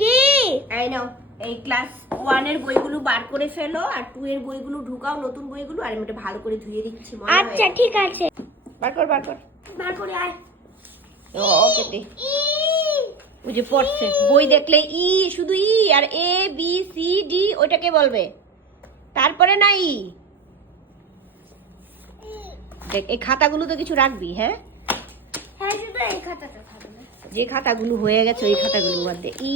কি এই নাও, এই ক্লাস 1 এর বইগুলো বার করে ফেলো আর 2 এর বইগুলো ঢুকাও, নতুন বইগুলো। আর আমি এটা ভালো করে ধুয়ে দিচ্ছি। আচ্ছা ঠিক আছে, বার কর বার করে আয়। ওকে দে। ওই যে পড়ছে বই দেখলে ই, শুধু ই আর এ বি সি ডি ওইটাকে বলবে, তারপরে না ই। দেখ এই খাতাগুলো তো কিছু রাখবি। হ্যাঁ হ্যাঁ, শুধু এই খাতাটা থাকবে। যে খাতাগুলো হয়ে গেছে ওই খাতাগুলো বাদ দে। ই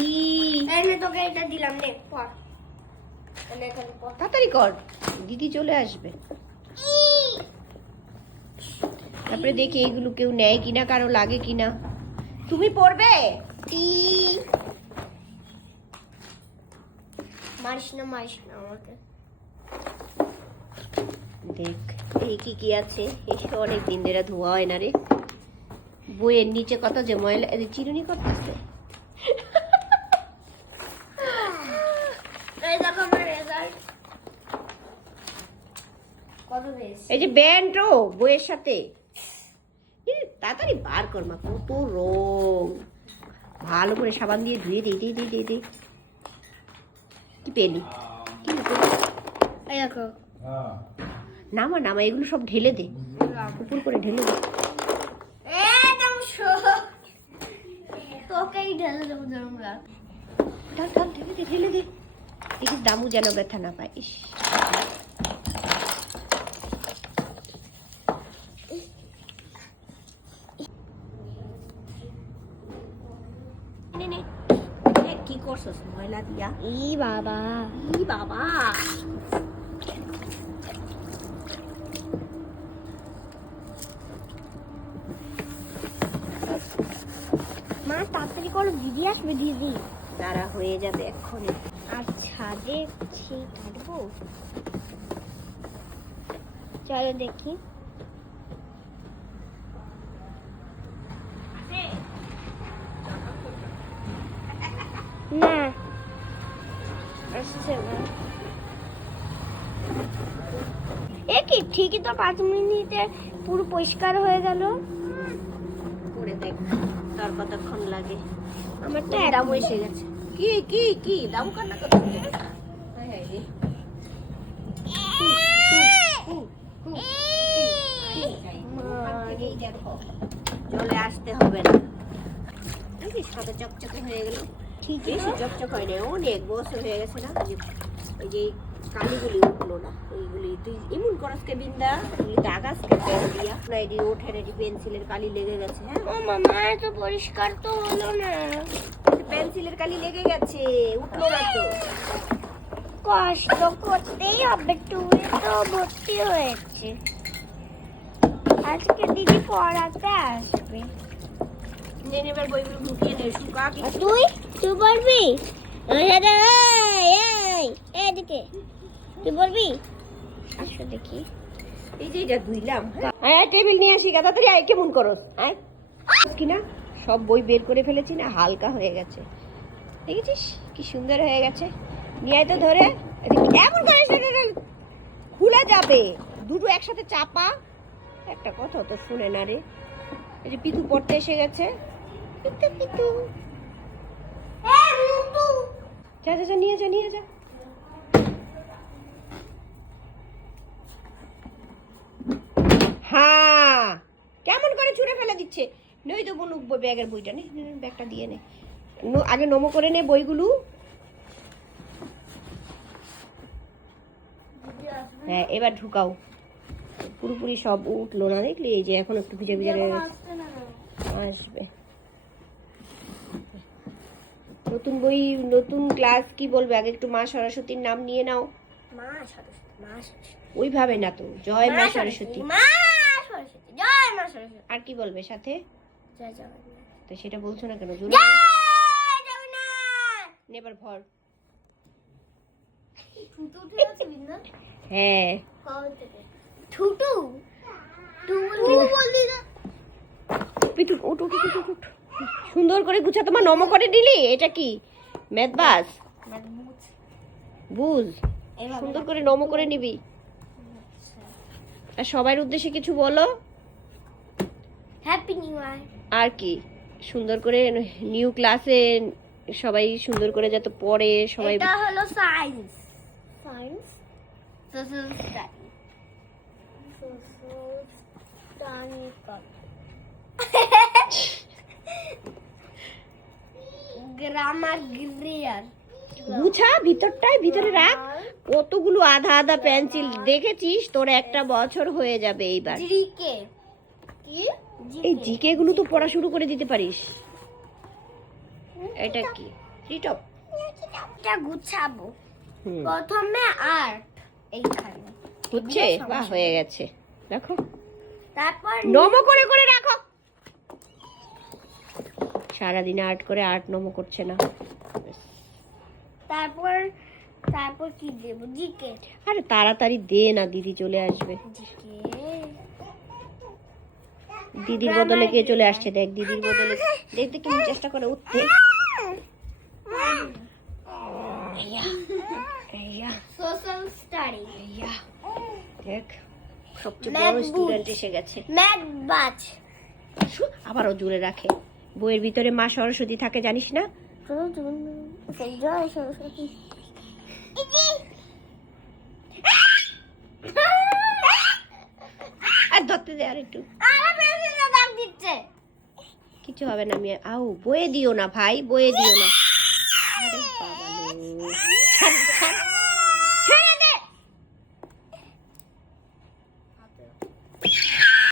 এনে তোকে এটা দিলাম, নে পড়। এনে এখানে পড়। তাড়াতাড়ি কর, দিদি চলে আসবে। তারপরে দেখি এইগুলো কেউ নেয় কিনা, কারো লাগে কিনা। তুমি পড়বে? ই মারিস না আমাকে। দেখ এই কি আছে, এসে অনেক দিন ধরে ধোয়া হয় না রে। বইয়ের নিচে কত যে ময়লা, চিরুনি করতেছে। এই দেখো আমার রেজাল্ট কত পেয়েছি। এই যে ব্যান্ডও বইয়ের সাথে। তাড়াতাড়ি বার কর মা, কত রং। ভালো করে সাবান দিয়ে ধুয়ে দে। কি পেলি? কি এই দেখো, নামা এগুলো সব ঢেলে দে, উপর করে ঢেলে দে। একদম তোকেই ঢেলে দেবো জরুরা। ঢাল ঢেলে দে। দেখিস দামু যেন ব্যথা না পায়। ইস নে কি করছস ময়লা দিয়া? ই বাবা মা, তাড়াতাড়ি করো, দিদি আসবে। দিদি দাঁড়া, হয়ে যাবে এক্ষুনি। আচ্ছা দেখছি, কাটবো। চলো দেখি। না আসছে না। এ কি, ঠিকই তো 5 মিনিটে পুরো পরিষ্কার হয়ে গেল। করে দেখ তার কতক্ষণ লাগে। আমার তো দাম এসে গেছে। কি দাম কান্না করতে? চলে আসতে হবে না। সাদা চকচকে হয়ে গেল। ঠিক বেশি চকচক হয় না, অনেক বছর হয়ে গেছে না। এই যে কালিগুলি উঠলো না, ওইগুলি তুই এমন করসকে বিন্দা, ওগুলি দাগ আজকে পেন দিয়া না, এটি ওঠে এটি পেন্সিলের কালি লেগে গেছে। হ্যাঁ ও মামা, তো পরিষ্কার তো হলো না। পেন্সিলের কালি লেগে গেছে, উঠলো না তো। কষ্ট করতেই হবে, টুয়ে তো ভর্তি হয়েছে। আজকে দিদি পড়াতে আসবে। এবার বইগুলো ঢুকিয়ে নে, শুকা কি। আর তুই বলবি? এদিকে তুই বলবি? আসো দেখি। এই যে এটা ধুইলাম। হ্যাঁ টেবিল নিয়ে আসি, তাড়াতাড়ি আয়। কেমন করস আয় কিনা, সব বই বের করে ফেলেছি না, হালকা হয়ে গেছে। দেখেছিস কি সুন্দর হয়ে গেছে। নিয়ে আয় তো ধরে। এমন করে সেটা খুলে যাবে, দুটো একসাথে চাপা। একটা কথা তো শুনে না রে। এই যে পিতু পড়তে এসে গেছে। পিতু যা নিয়ে যা। হ্যাঁ কেমন করে ছুঁড়ে ফেলে দিচ্ছে। নই তো বনু ব্যাগের বইটা নে, ব্যাগটা দিয়ে নে। আগে নমো করে নে বইগুলো। হ্যাঁ এবার ঢুকাও। পুরোপুরি সব উঠলো না, দেখলি? এই যে এখন একটু ভিজে রয়ে গেছে। আসবে নতুন বই, নতুন ক্লাস। কি বলবে আগে একটু মা সরস্বতীর নাম নিয়ে নাও। মা সরস্বতী। ওইভাবে না তো, জয় মা সরস্বতী। জয় মা সরস্বতী। আর কি বলবে সাথে? জয় জগন্নাথ। তো সেটা বলছো না কেন? জোরে জয় জগন্নাথ। নেবার ভর। ঠুটু উঠে আছে বিন্দু। হ্যাঁ কবে থেকে ঠুটু বললি না? পিটু উঠ। সুন্দর করে গুছা। তোমার নম করে দিলি। এটা কি ম্যাথ বাস? বুঝ, সুন্দর করে নম করে নিবি। আর সবার উদ্দেশ্যে কিছু বলো। Happy new year. আর কি সুন্দর করে নিউ ক্লাসে সবাই সুন্দর করে যাতে পড়ে সবাই। এটা হলো science, science social study, social study grammar গ্রিয়ার গুছা ভিতরটাই ভিতরে রাখ। কতগুলো আধা আধা পেন্সিল দেখেছিস, তোর একটা বছর হয়ে যাবে এইবার। জিকে কি এই জিকে গুলো তো পড়া শুরু করে দিতে পারিস। এটা কি রিটপ? এটা গুছাবো প্রথমে আর্ট এইখানে হচ্ছে? বাহ, হয়ে গেছে। দেখো তারপর নমো করে করে রাখো। সারাদিন আর্ট করে আর্ট নমো করছে না। তারপর তারপর কি দেব? জিকে আরে তাড়াতাড়ি দে না, দিদি চলে আসবে। জিকে দিদির বদলে কে চলে আসছে দেখ, দিদির বদলে দেখতে কেমন চেষ্টা করে উঠতে। সোশ্যাল স্টাডি দেখ সবচেয়ে বড় স্টুডেন্ট এসে গেছে। ম্যাথ বাচ আবারও জুড়ে রাখে। বইয়ের ভিতরে মা সরস্বতী থাকে জানিস না? জয় সরস্বতী। আর ধরতে দে আর একটু। কিছু হবে না, আমি বয়ে দিও না ভাই, বয়ে দিও না। আরে বাবা লো।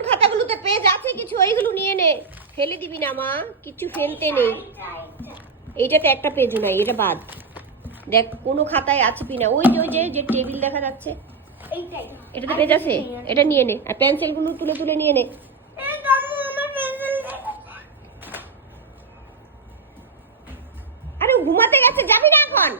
খাতাগুলোতে পেজ আছে কিছু, ওইগুলো নিয়ে নে, ফেলে দিবি না মা, কিছু ফেলতে নেই। এইটাতে একটা পেজও নাই, এটা বাদ। দেখ কোনো খাতায় আছে কিনা। ওই যে যে টেবিল দেখা যাচ্ছে, এটাতে পেজ আছে, এটা নিয়ে নে। আর পেন্সিল গুলো তুলে তুলে নিয়ে নে। আরে ঘুমাতে গেছে, যাবি না এখন?